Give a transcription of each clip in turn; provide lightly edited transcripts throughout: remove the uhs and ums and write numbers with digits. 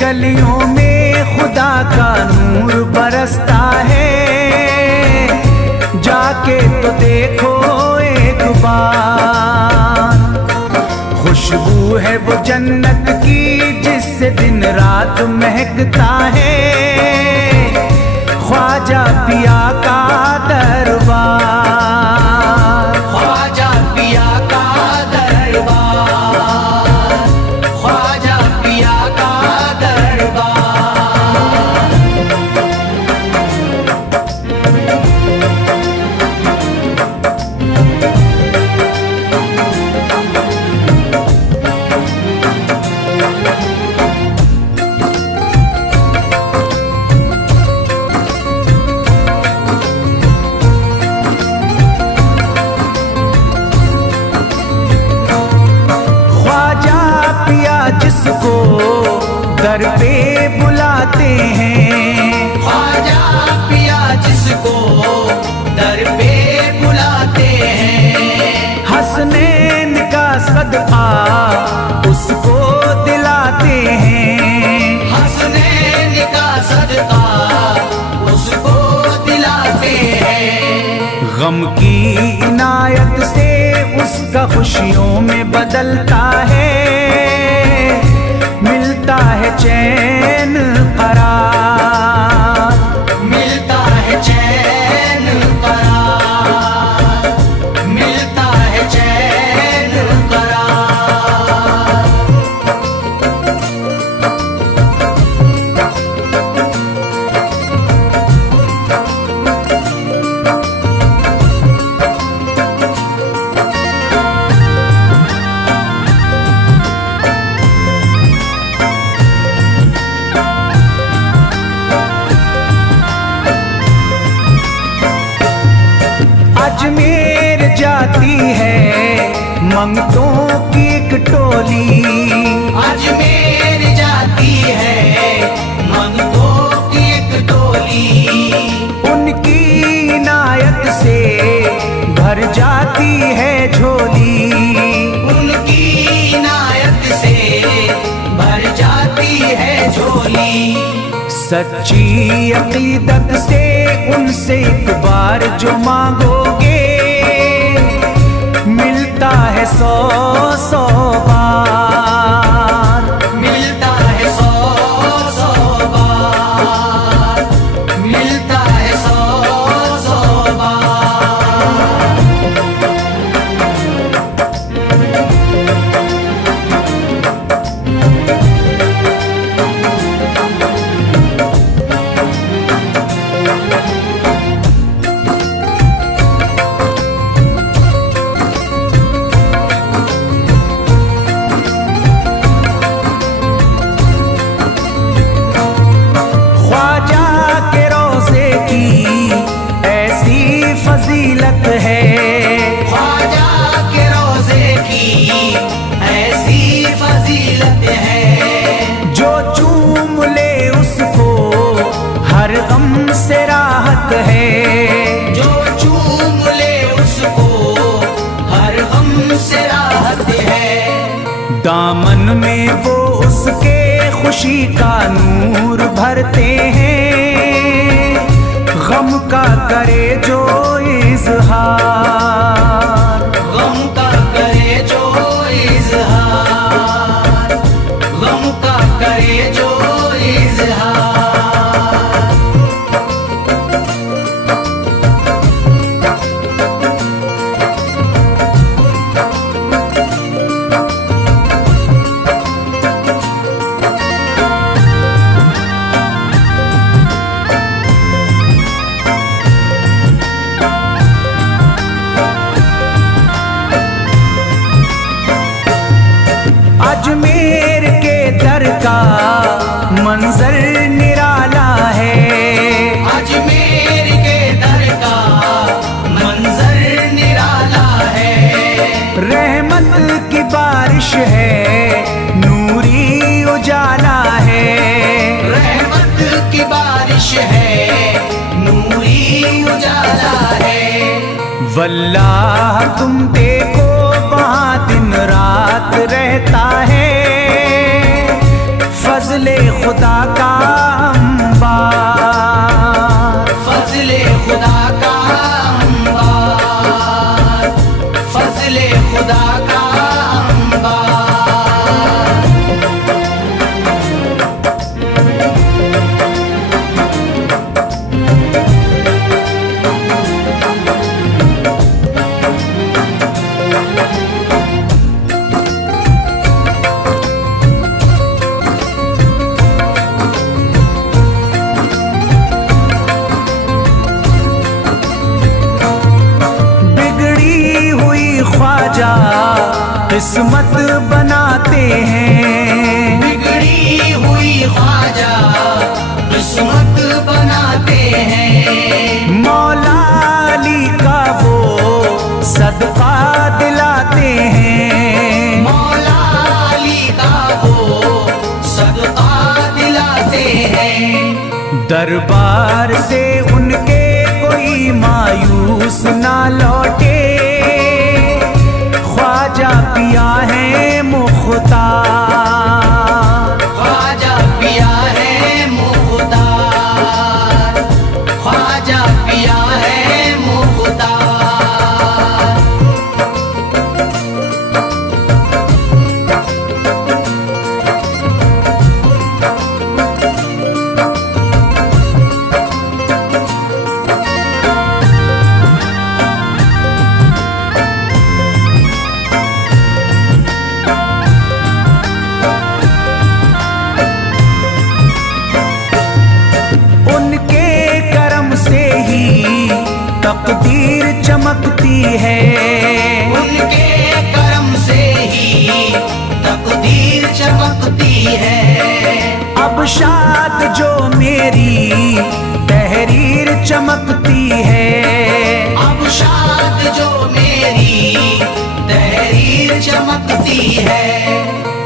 गलियों में खुदा का नूर बरसता है। जाके तो देखो एक बार, खुशबू है वो जन्नत की जिससे दिन रात महकता है। ख्वाजा पिया का दरबार, ख्वाजा पिया का दरबार, ख्वाजा पिया का दरबार। जिसको दर पे बुलाते हैं, ख्वाजा पिया जिसको दर पे बुलाते हैं। हसनैन का सदका उसको दिलाते हैं, हसनैन का सदका उसको दिलाते हैं। गम की इनायत से उसका खुशियों में बदलता है। मिलता है चैन करार, मिलता है चैन करार, मिलता है चैन करार। अजमेर जाती है मंगतों की एक टोली, अजमेर जाती है मंगतों की एक टोली। उनकी इनायत से भर जाती है झोली, उनकी इनायत से भर जाती है झोली। सच्ची अकीदत से उनसे एक बार जो मांगोगे मिलता है 100 बार, मिलता है 100 बार, मिलता है 100 बार। फजीलत है ख्वाजा के रोज़े की ऐसी फजीलत है। जो चूम ले उसको हर गम से राहत है, जो चूम ले उसको हर गम से राहत है। दामन में वो उसके खुशी का नूर भरते हैं। गम का करे जो इज़हार, गम का करे जो इज़हार, गम का करे जो इज़हार। अजमेर के दर का मंजर निराला है, अजमेर के दर का मंजर निराला है। रहमत की बारिश है नूरी उजाला है, रहमत की बारिश है नूरी उजाला है। वल्लाह तुम देखो वहाँ दिन रात रहता है। फजले खुदा का अंबार, फजले खुदा का अंबार, फजले खुदा का अंबार। ख्वाजा किस्मत बनाते हैं, बिगड़ी हुई ख्वाजा किस्मत बनाते हैं। मौला अली का वो सदका दिलाते हैं, मौला अली का वो सदका दिलाते हैं। दरबार से उनके कोई मायूस ना लौटे, ख्वाजा पिया है मुख्तार, ख्वाजा पिया है मुख्तार, ख्वाजा पिया है मुख्तार। तकदीर चमकती है, उनके करम से ही तकदीर चमकती है। अब शाद जो मेरी तहरीर चमकती है, अब शाद जो मेरी तहरीर चमकती है।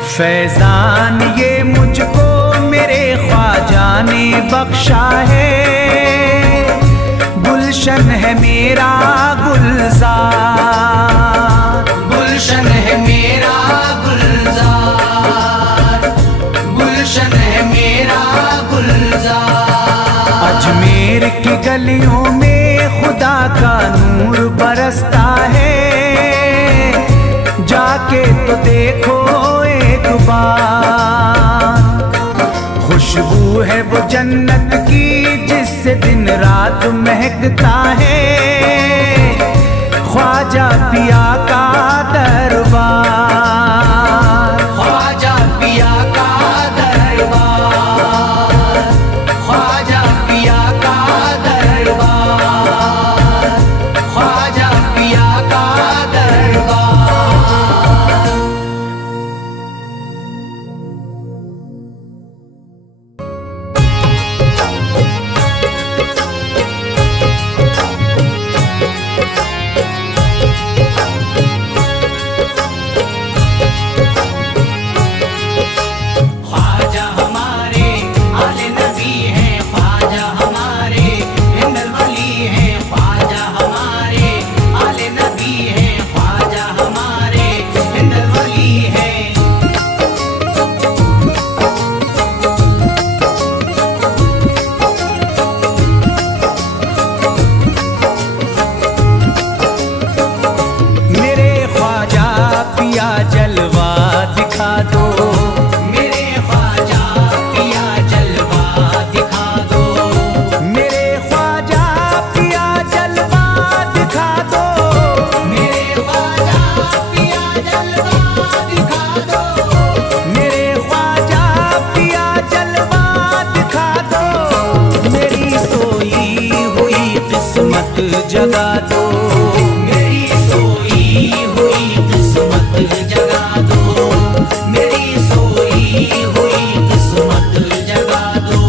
फैजान ये मुझको मेरे ख्वाजा ने बख्शा है, गुलशन है मेरा गुलजार, गुलशन है मेरा गुलजार, गुलशन है मेरा गुलजार। अजमेर की गलियों में खुदा का नूर बरसता है, जाके तो देखो एक बार। खुशबू है वो जन्नत की जिससे दिन रात महकता है, ख्वाजा पिया का दरबार, ख्वाजा पिया का दरबार, ख्वाजा पिया का दरबार, ख्वाजा पिया का दरबार। जगा दो, मेरी सोई हुई किस्मत जगा दो, मेरी सोई हुई किस्मत जगा दो।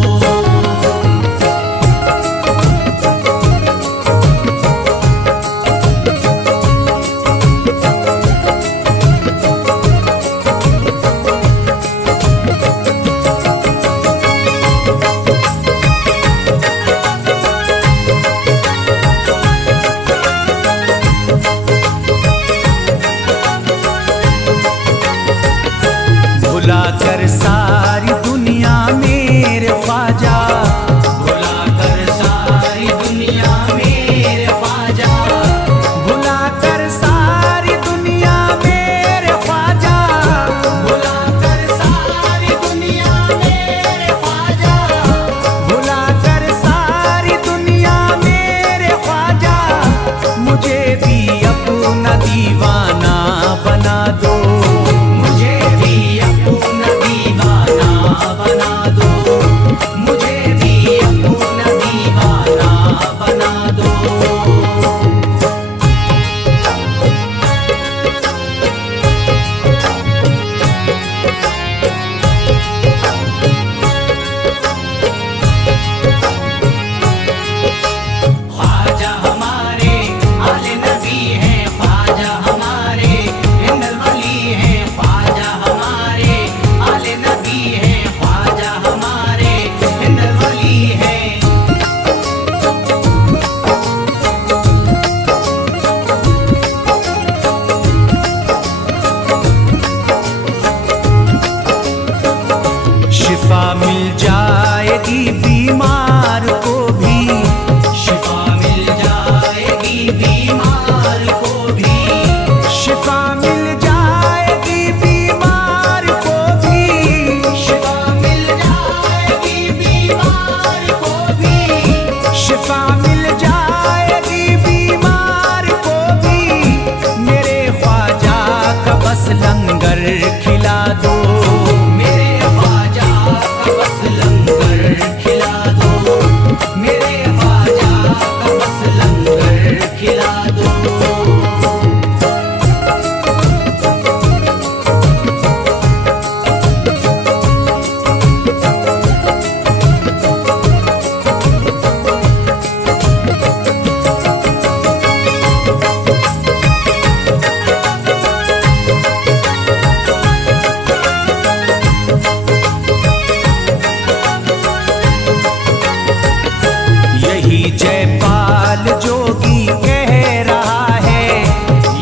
जयपाल जोगी कह रहा है,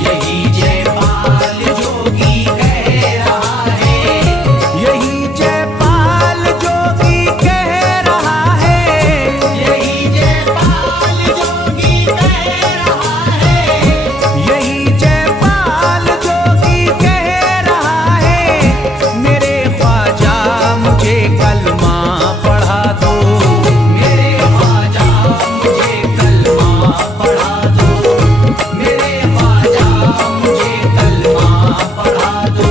यही जयपाल जोगी कह रहा है, यही जयपाल जोगी कह रहा है, यही जयपाल जोगी कह रहा है, यही जयपाल जोगी कह रहा है। मेरे ख्वाजा मुझे कलमा पढ़ा दो, मेरे ख्वाजा मुझे कलमा पढ़ा दो, मेरे ख्वाजा मुझे कलमा पढ़ा दो।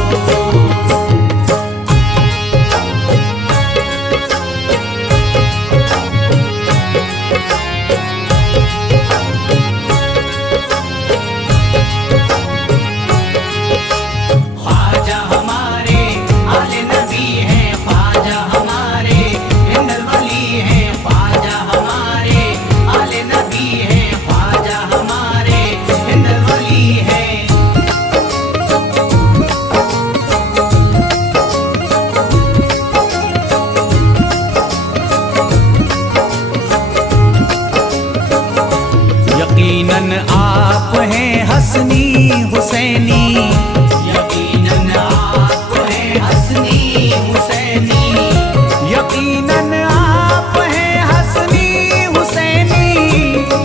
ख्वाजा हमारे आले नबी हैं, ख्वाजा हमारे हिंदल वली हैं, ख्वाजा हमारे आले नबी हैं, ख्वाजा हमारे हिंदल वली हैं। यकीनन आप हैं हसनी हुसैनी, यकीनन आप हैं हसनी हुसैनी, यकीनन आप हैं हसनी हुसैनी,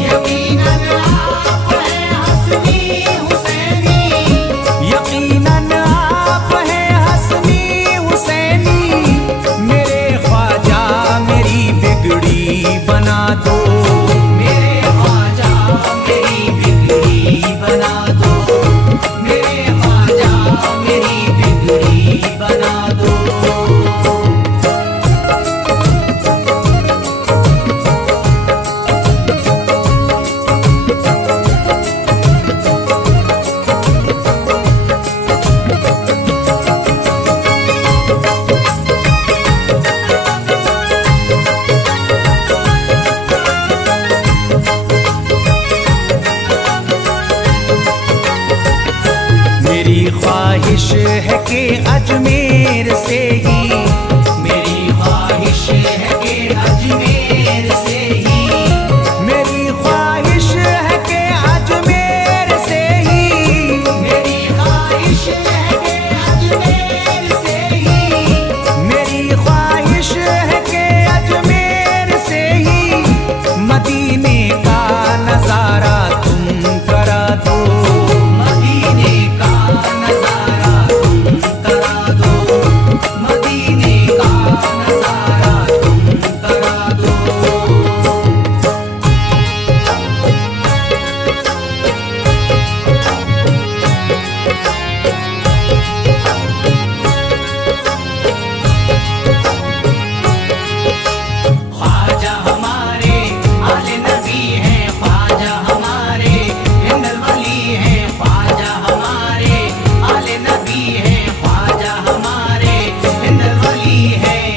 यकीनन आप हैं हसनी हुसैनी, यकीनन आप हैं हसनी हुसैनी। मेरे ख्वाजा मेरी बिगड़ी बना दो, मेरे ख्वाजा मेरी बिगड़ी बना दो, मेरे ख्वाजा मेरी बिगड़ी बना दो। मेरी ख्वाहिश है कि अजमेर से ही, मेरी ख्वाहिश है कि अजमेर से ही, मेरी ख्वाहिश है कि अजमेर से ही, मेरी ख्वाहिश है कि अजमेर से ही, मेरी ख्वाहिश है कि अजमेर से ही मदीने का नजारा तुम करा दो, मदीने का नजारा तुम करा दो, मदीने का नजारा तुम करा दो। ख्वाजा हमारे आले नबी हैं, ख्वाजा हमारे हिंदल वली हैं, ख्वाजा हमारे आले नबी हैं, ख्वाजा हमारे हिंदल वली हैं।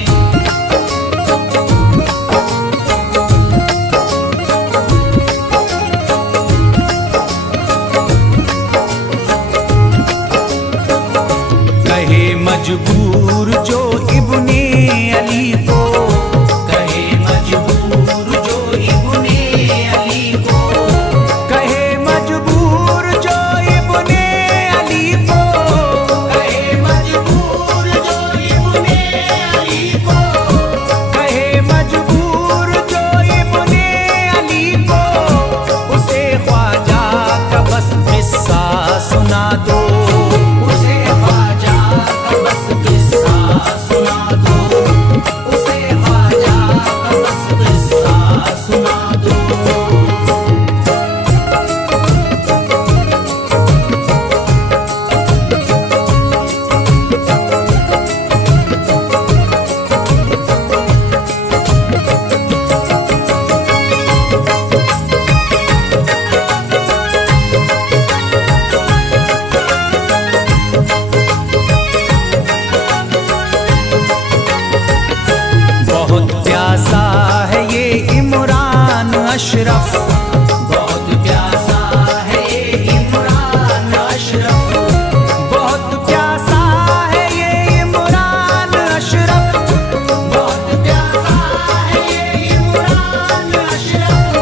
कहे मजबूर जो इब्ने अली को, कहे मजबूर जो इब्ने अली को, कहे मजबूर जो इब्ने अली को, कहे मजबूर जो इब्ने अली को, कहे मजबूर जो इब्ने अली को, उसे ख्वाजा का बस किस्सा सुना दो, उसे ख्वाजा का बस किस्सा सुना दो, उसे ख्वाजा का बस किस्सा सुना दो। बहुत प्यासा है ये इमरान अशरफ, बहुत प्यासा है ये इमरान अशरफ, बहुत प्यासा है ये इमरान अशरफ, बहुत प्यासा है ये इमरान अशरफ,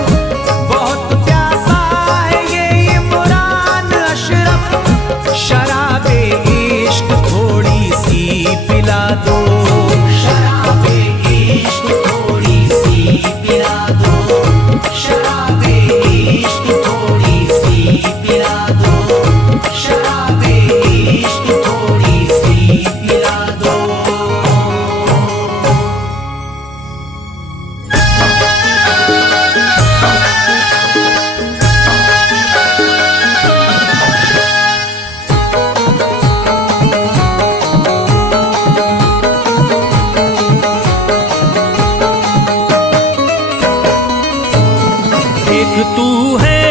एक तू है,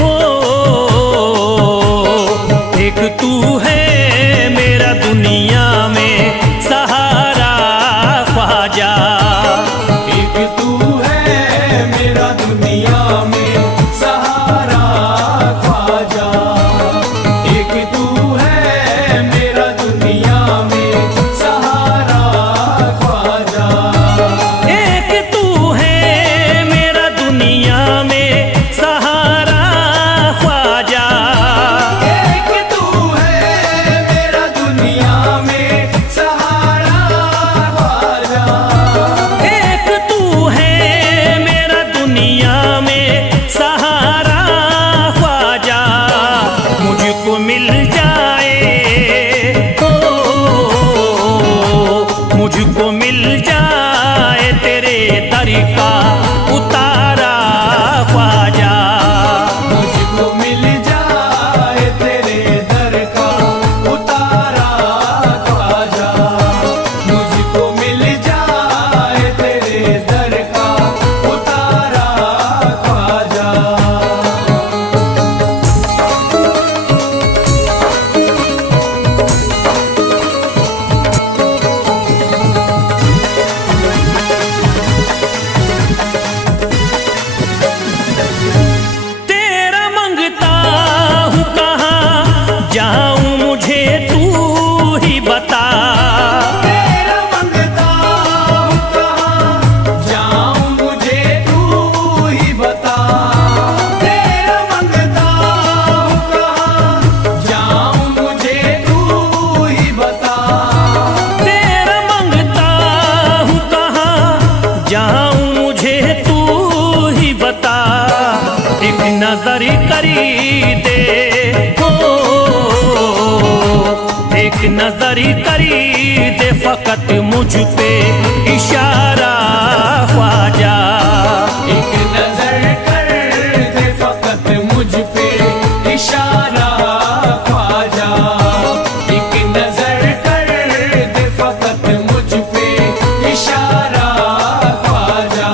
ओ एक तू है मेरा दुनिया में सहारा ख्वाजा। एक तू है मेरा दुनिया में सहारा ख्वाजा। एक तू है मेरा दुनिया में सहारा ख्वाजा। एक तू है मेरा दुनिया में सहारा ख्वाजा। एक तू है मेरा दुनिया में सहारा ख्वाजा। एक तू है मेरा दुनिया में सहारा ख्वाजा। मुझको मिल जाए, ओ मुझको मिल जाए तेरे दर का उतारा ख्वाजा। मुझको मिल जाए तेरे दर का उतारा ख्वाजा। मुझको मिल जाए तेरे दर का उतारा ख्वाजा। तेरा मंगता हूँ कहाँ जाऊँ मुझे तू ही बता। तेरा मंगता हूँ कहाँ जाऊँ मुझे तू ही बता। तेरा मंगता हूँ कहाँ जाऊँ मुझे तू ही बता। तेरा मंगता हूँ कहाँ जाऊँ मुझे तू ही बता। एक नजर करी दे, हो एक नजर करी दे फकत मुझ पे इशारा ख्वाजा। एक नजर कर दे फकत मुझ पे इशारा ख्वाजा। एक नजर कर दे फकत मुझ पे इशारा ख्वाजा।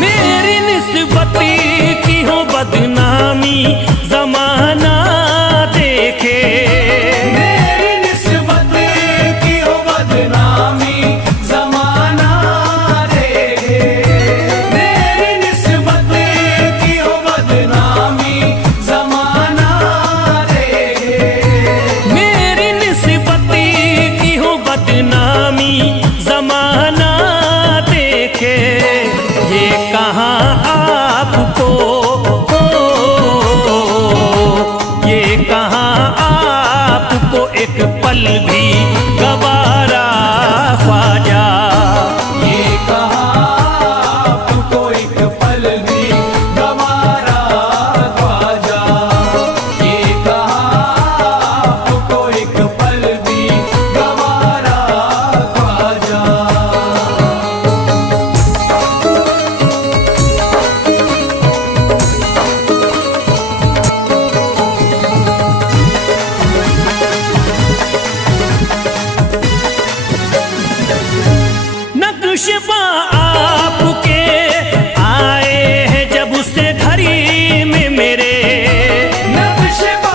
मेरी निस्बत की हो बदनामी जमाना देखे। मेरी निस्बत की हो बदनामी जमाना देखे। मेरी निस्बत की हो बदनामी जमाना देखे। मेरी निस्बत की हो बदनामी जमाना देखे। ये कहाँ आपको, ये कहाँ आपको एक पल भी गवारा ख्वाजा। ये कहाँ आपको एक पल भी गवारा ख्वाजा। ये कहाँ आपको एक पल भी गवारा ख्वाजा। नक्शबा आपके आए हैं जब से घड़ी में मेरे। नक्शबा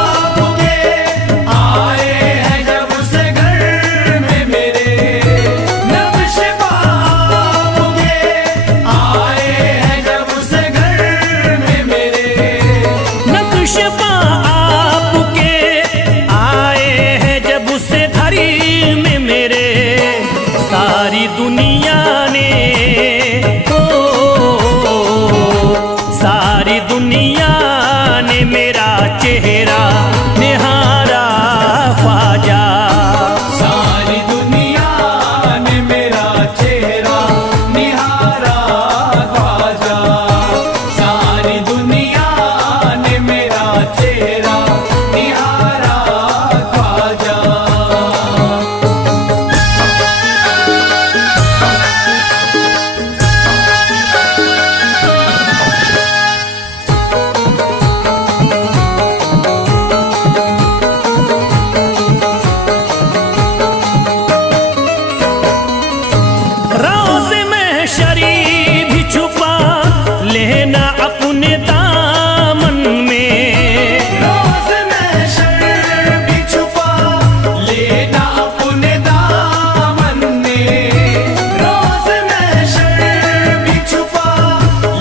आपके आए हैं जब से घर में मेरे। नक्शबा आपके आए हैं जब से घर में मेरे। नक्शबा आपके आए हैं जब से घड़ी में मेरे। सारी दुनिया ने, ओ सारी दुनिया ने मेरा चेहरा निहारा ख्वाजा। सारी दुनिया ने मेरा चेहरा निहारा ख्वाजा। सारी दुनिया ने मेरा चेहरा निहारा ख्वाजा। महशरी भी छुपा लेना अपने दामन में। रोज़ महशर भी छुपा लेना अपने दामन में। रोज़ महशर भी छुपा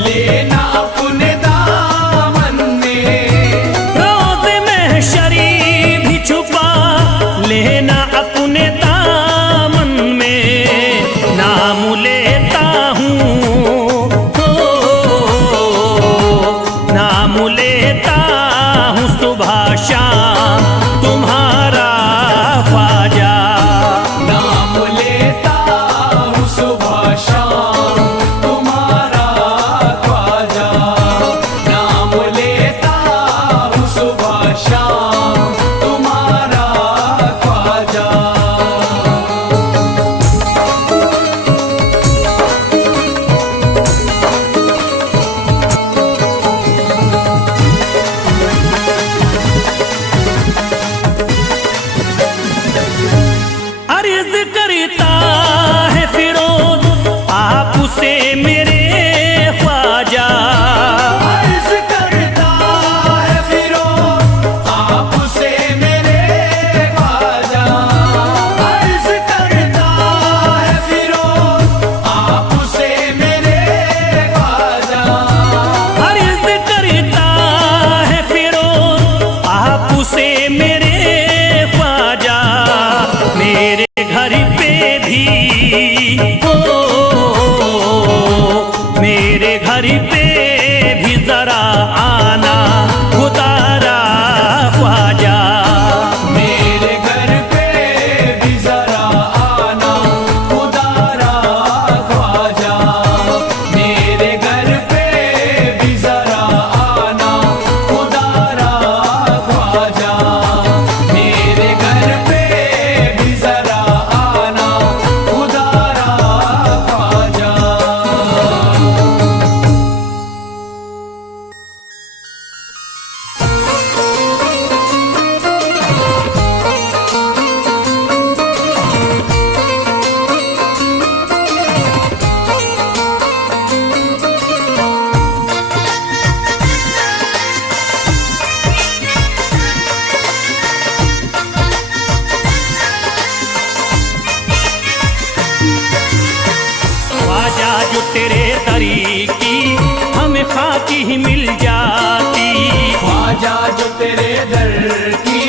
लेना अपने दामन में। रोज़ महशरी भी छुपा लेना अपने दामन में। नाम लेता हूँ नाम लेता हूँ सुबह शाम तुम्हारा ख्वाजा। नाम लेता हूँ सुबह शाम तुम्हारा ख्वाजा। नाम लेता हूँ सुबह शाम तुम्हारा ख्वाजा। अर्ज करता है फिरोज आपसे मेरे ख्वाजा। अर्ज़ करता है फिरोज़ आपसे मेरे ख्वाजा। अर्ज़ करता है फिरोज़ आपसे मेरे ख्वाजा। अर्ज करता है फिरोज आपसे मेरे ख्वाजा। मेरे घर पे भी मेरे घर पे भी जरा आना खुदारा ख्वाजा। मेरे घर पे भी जरा आना खुदारा ख्वाजा। मेरे घर पे भी जरा आना खुदारा ख्वाजा। मेरे घर पे भी जरा आना खुदारा ख्वाजा। ख्वाजा जो तेरे दरी की हमें खाकी ही मिल जाती। ख्वाजा जो तेरे दर की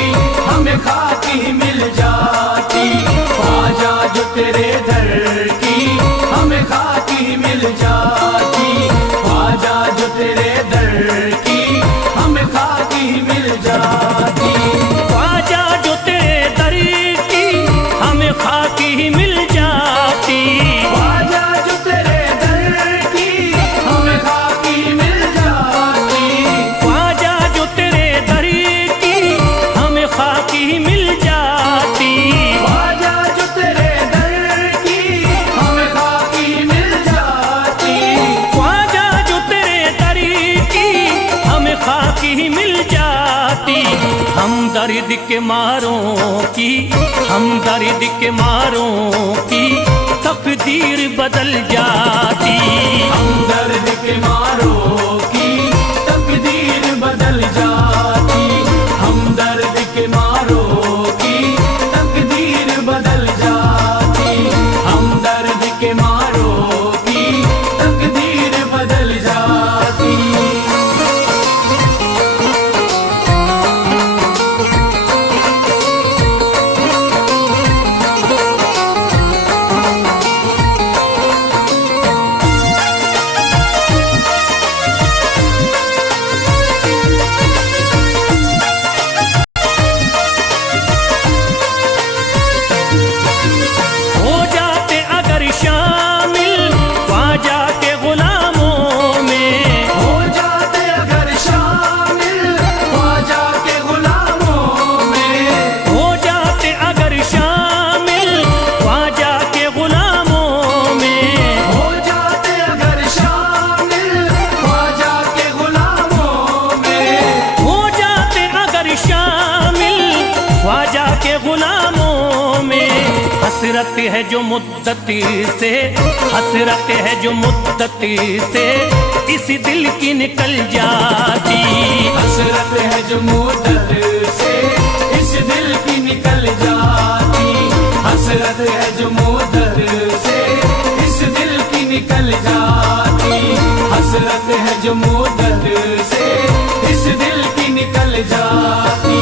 हमें खाकी मिल जाती। ख्वाजा जो तेरे दर की हमें खाकी मिल जाती। ख्वाजा जो तेरे दर की हमें खाकी मिल जाती। ख्वाजा जो तेरे दरी की हमें खाकी ही मिल जाती। ख्वाजा जो तेरे दर की हमें खाकी मिल जाती। ख्वाजा जो तेरे दरी की हमें खाकी ही मिल जाती। ख्वाजा जो तेरे दर की हमें खाकी मिल जाती। ख्वाजा जो तेरे दरी की हमें खाकी ही मिल जाती। हम दर्द के मारों की हम दर्द के मारों की तकदीर बदल जाती। हम दर्द के मारों की तकदीर बदल जाती। हम दर्द के मारों की तकदीर बदल जाती। हम दर्द के मारों की तकदीर बदल जाती। हसरत है जो मुद्दती से, हसरत है जो मुद्दती से इस दिल की निकल जाती। हसरत है जो मुद्दत से इस दिल की निकल जाती। हसरत है जो मुद्दत से इस दिल की निकल जाती। हसरत है जो मुद्दत से इस दिल की निकल जाती।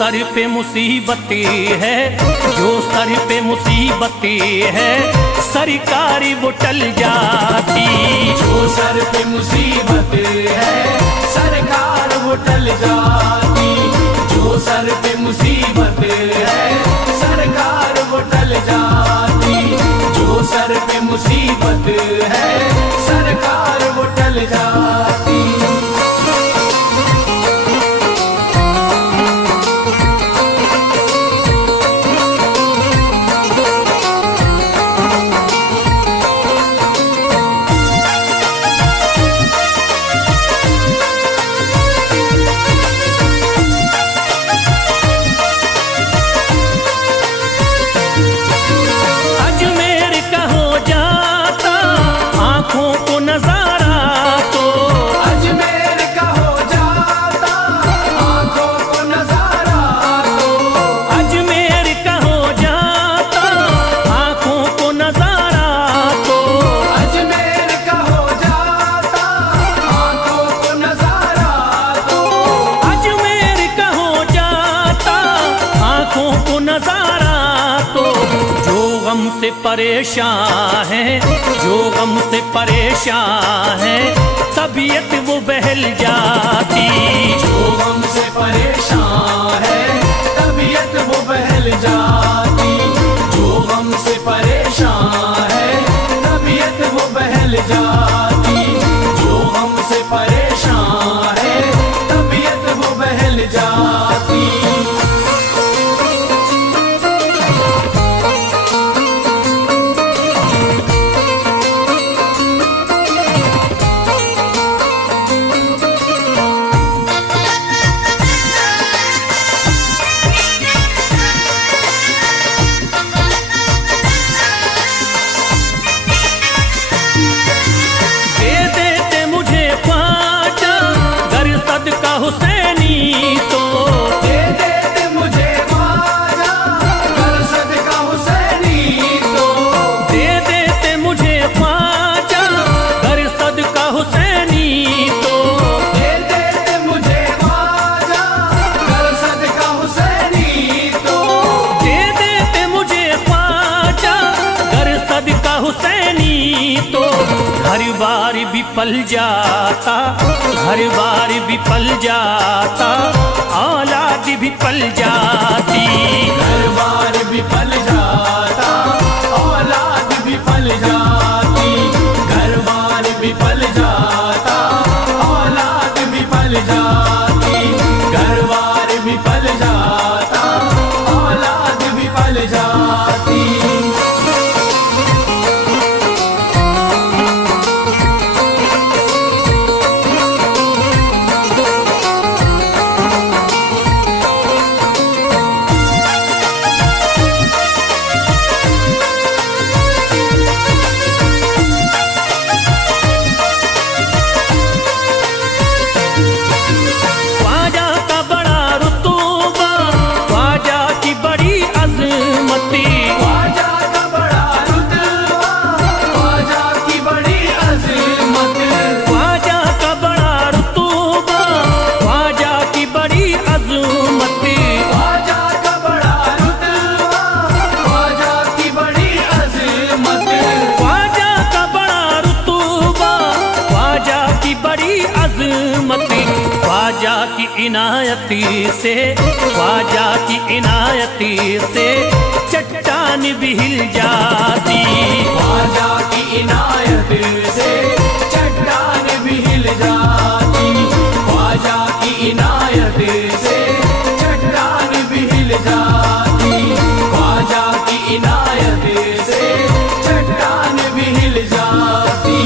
सर पे मुसीबती है, जो सर पे मुसीबती है सरकारी वो टल जाती। जो सर पे मुसीबत है सरकार वो टल जाती। जो सर पे मुसीबत है सरकार वो टल जाती। जो सर पे मुसीबत है सरकार वो टल जाती। गम से परेशान है, जो गम से परेशान है तबीयत वो बहल जाती। जो गम से परेशान है तबीयत वो बहल जाती। जो गम से परेशान है तबीयत वो बहल जाती। जो गम से परेशान है तबीयत वो बहल जाती। हुसैनी तो दे देते मुझे ख्वाजा कर सदका हुसैनी तो। दे देते मुझे ख्वाजा कर सदका हुसैनी तो। दे देते मुझे ख्वाजा कर सदका हुसैनी तो। दे देते मुझे ख्वाजा कर सदका हुसैनी तो। हर बार भी पल जाता, हर बार भी पल जाता, औलाद भी पल जाती। हर बार भी पल जाता औलाद भी पल जाती। घर बार भी पल जाता औलाद भी पल जाती। घर बार भी पल जाता औलाद भी पल जाती। इनायती से, ख्वाजा की इनायती से चट्टान भी हिल जाती। ख्वाजा की इनायत से चट्टान भी हिल जाती, ख्वाजा की इनायत से चट्टान भी हिल जाती, ख्वाजा की इनायत से चट्टान भी हिल जाती।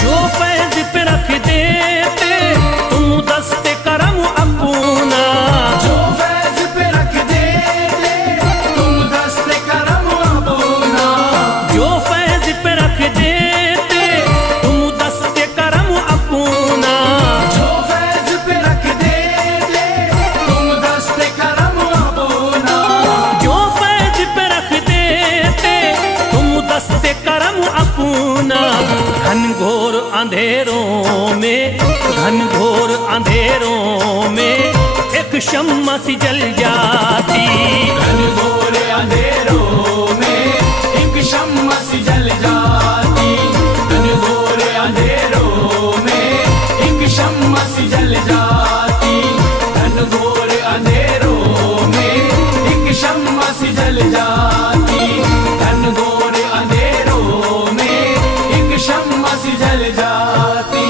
जो फैज पे रख देते तुम दस्ते करम अपना, जो फैज पे रख देते तुम दस्ते करम अपना, जो फैज पे रख देते तुम दस्ते करम अपना, जो फैज पे रख देते तुम दस्ते करम अपना, जो फैज पे रख देते तुम दस्ते करम अपना। घनघोर अंधेरों में, घनघोर अंधेरों में एक शम्मा सी जल जाती। घनघोर अंधेरों में एक शम्मा सी जल जाती, घनघोर अंधेरों में एक शम्मा सी जल जाती, घनघोर अंधेरों में एक शम्मा सी जल जाती, घनघोर अंधेरों में एक शम्मा सी जल जाती।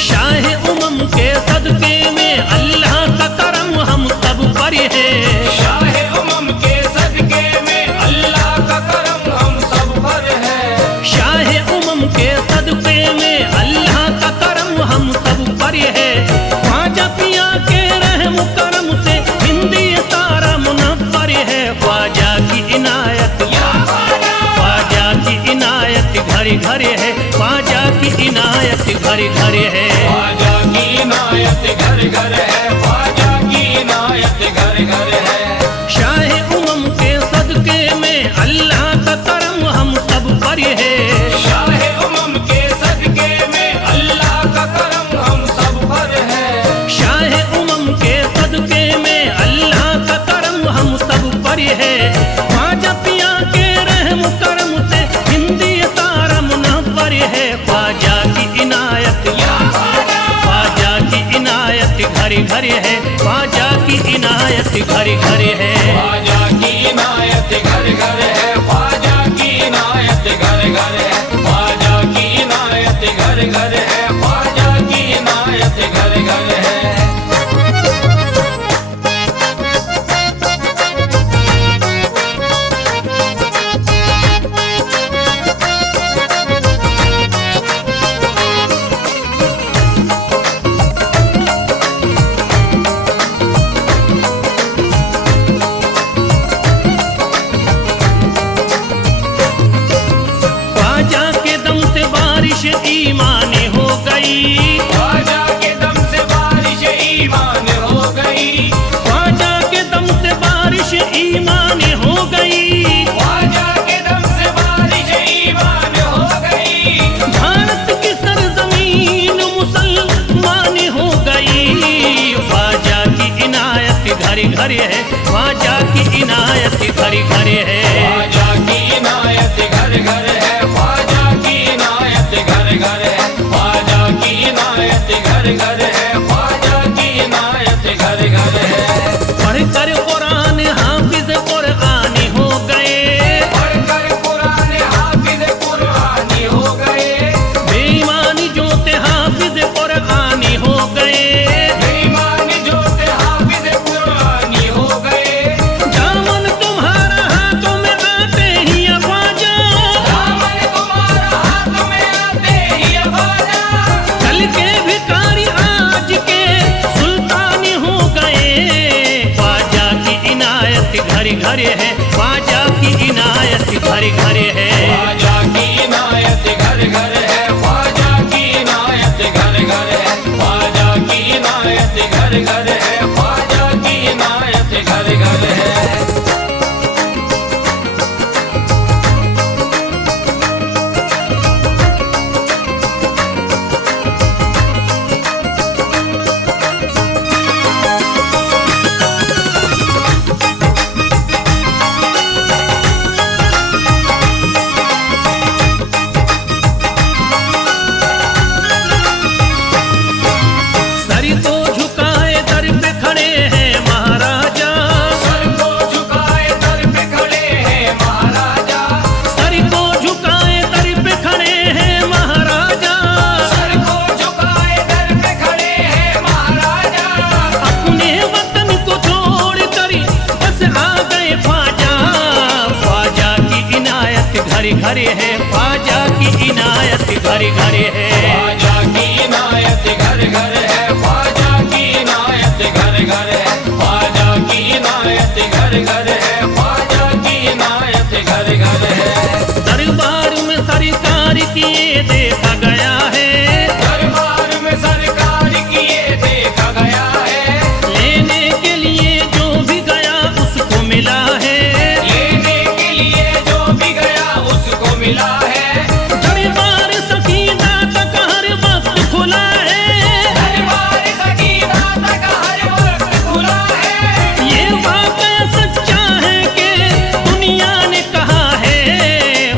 शाह उमम के सदके में अल्लाह का करम हम सब पर है। शाह उमम के सदके में अल्लाह का करम हम सब पर है, शाह उमम के सदके में अल्लाह का करम हम सब पर है। ख्वाजा पिया के रहम करम से हिंदी तारा मुनव्वर है। ख्वाजा की इनायत, ख्वाजा की इनायत घरे घरे है, ख्वाजा की इनायत घरे घरे है। ख्वाजा की इनायत घर घर है, ख्वाजा की इनायत घर घर है। शाह उमम के सदके में अल्लाह का करम हम सब पर है। शाह उमम के सदके में अल्लाह का करम हम सब पर है, शाह उमम के सदके में अल्लाह का करम हम सब पर है। ख्वाजा पिया के रहम करम से हिंदी तारा मुनव्वर है। ख्वाजा की इनायत, ख्वाजा की इनायत घरे घरे है, ख्वाजा की इनायत घरे घरे है। ख्वाजा की इनायत घर घर है, ख्वाजा की इनायत घर घर है, ख्वाजा की इनायत घर घर है, ख्वाजा की इनायत घर घर है। ख्वाजा के दम से बारिश ईमान हो गई, ख्वाजा के दम से बारिश ईमान हो गई, ख्वाजा के दम से बारिश ईमान हो गई। ख्वाजा के दम से बारिश ईमान हो गई, भारत की सरजमीन मुसलमान हो गई। ख्वाजा की इनायत घरे घरे है, ख्वाजा की इनायत घरे घरे है। ख्वाजा की इनायत घर घर है, ख्वाजा की इनायत घर घर है, ख्वाजा की इनायत घर घर है, ख्वाजा की इनायत घर घर है। पढ़कर कुरान हाफिज कुरानी हो गए, पढ़कर कुरान हाफिज कुरानी हो गए, बेईमानी जोते हाफिज कुरानी हो गए। बेईमान जो थे हाफिज कुरानी हो गए, दामन तुम्हारा हाथों में घर घर है, ख्वाजा की इनायत घर घर है। ख्वाजा की इनायत घर घर है, ख्वाजा की इनायत घर घर है, ख्वाजा की इनायत घर घर है, ख्वाजा की इनायत घर घर है। घर है, ख्वाजा की इनायत घर घर है। ख्वाजा की इनायत घर घर है, ख्वाजा की इनायत घर घर है, ख्वाजा की इनायत घर घर है, ख्वाजा की इनायत घर घर है। दरबार में सरकार किए देखा गया है, दरबार में सरकार किए देखा गया है, लेने के लिए जो भी गया उसको मिला है, लेने के लिए जो भी गया उसको मिला है। दरबार सकीना तक हर वक्त खुला है, दरबार सकीना तक हर वक्त खुला है। ये वाक़या सच्चा है कि दुनिया ने कहा है,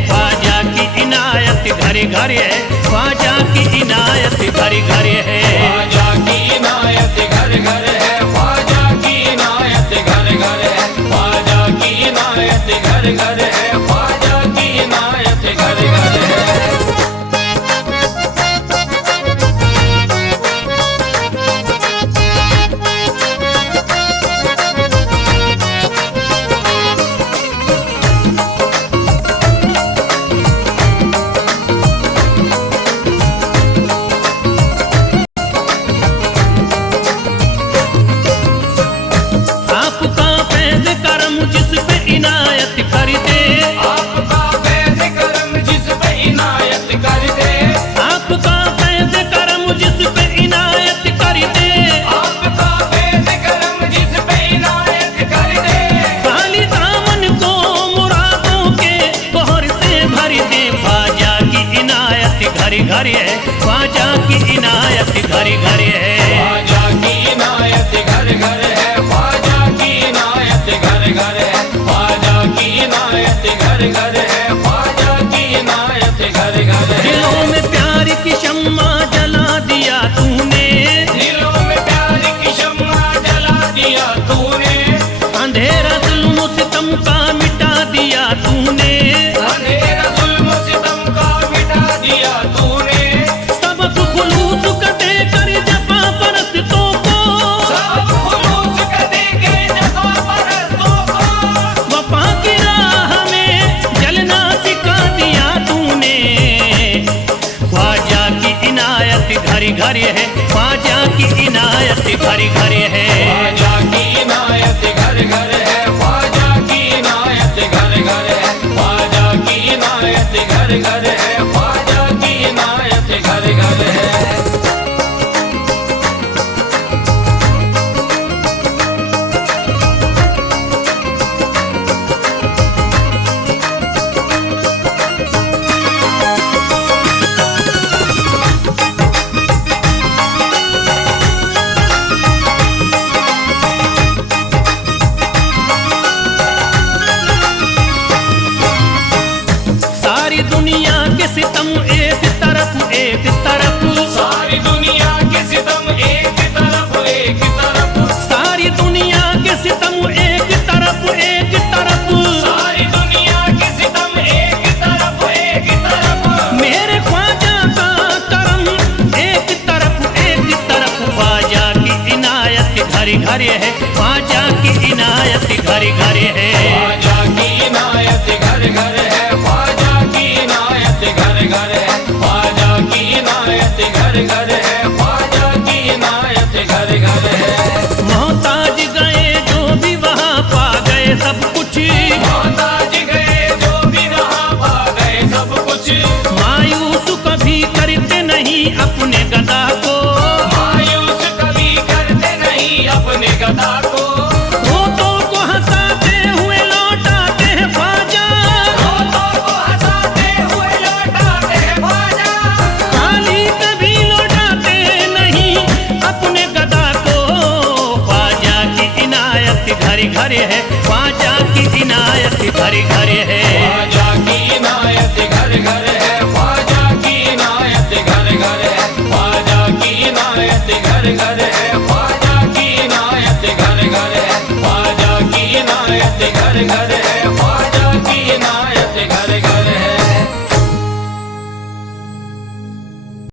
ख्वाजा की इनायत घर घर है, ख्वाजा की इनायत घर घर है। ख्वाजा की इनायत घर घर है, ख्वाजा की इनायत घर घर है, ख्वाजा की इनायत घर घर है, ख्वाजा की इनायत घर घर है। आपका फैज़ करम जिस पे इनायत कर दे, आपका फैज़ करम जिस पे इनायत कर दे, आपका फैज़ करम जिस पे इनायत कर दे, आपका फैज़ करम जिस पे इनायत कर दे। खाली दामन को मुरादों के बहर से भर दे, ख्वाजा की इनायत घर घर है, ख्वाजा की इनायत घर घर है। ख्वाजा की इनायत घर घर है, ख्वाजा की इनायत घर घर है, ख्वाजा की इनायत घर घर है, ख्वाजा की इनायत घर घर है। दिलों में प्यार की शम्मा जला दिया तूने, दिलों में प्यार की शम्मा जला दिया तूने, अंधेरा जुल्म सितम का मिटा दिया तूने, अंधेरा जुल्म सितम का मिटा दिया तूने, सबक खुलूस का देकर जफा परस्तों को, सब खुलूस का देके जफा परस्तों को, वफा की राह में जलना सिखा दिया तूने। ख्वाजा की इनायत घर घर है, ख्वाजा की इनायत घर घर है। ख्वाजा की इनायत घर घर है, ख्वाजा की इनायत घर घर है, ख्वाजा की इनायत घर घर है, ख्वाजा की इनायत घर घर है। सारी दुनिया के सितम एक तरफ एक तरफ, सारी दुनिया के सितम एक तरफ एक तरफ, सारी दुनिया के सितम एक तरफ एक तरफ, सारी दुनिया के सितम एक तरफ एक तरफ। मेरे ख्वाजा का करम एक तरफ, ख्वाजा की इनायत घर घर है, ख्वाजा की इनायत घर घर है। ख्वाजा की इनायत घर घर है, ख्वाजा की इनायत घर घर है, ख्वाजा की इनायत घर घर है, ख्वाजा की इनायत घर घर है। मोहताज गए जो भी वहाँ पा गए सब कुछ घर है, ख्वाजा की इनायत घर घर है।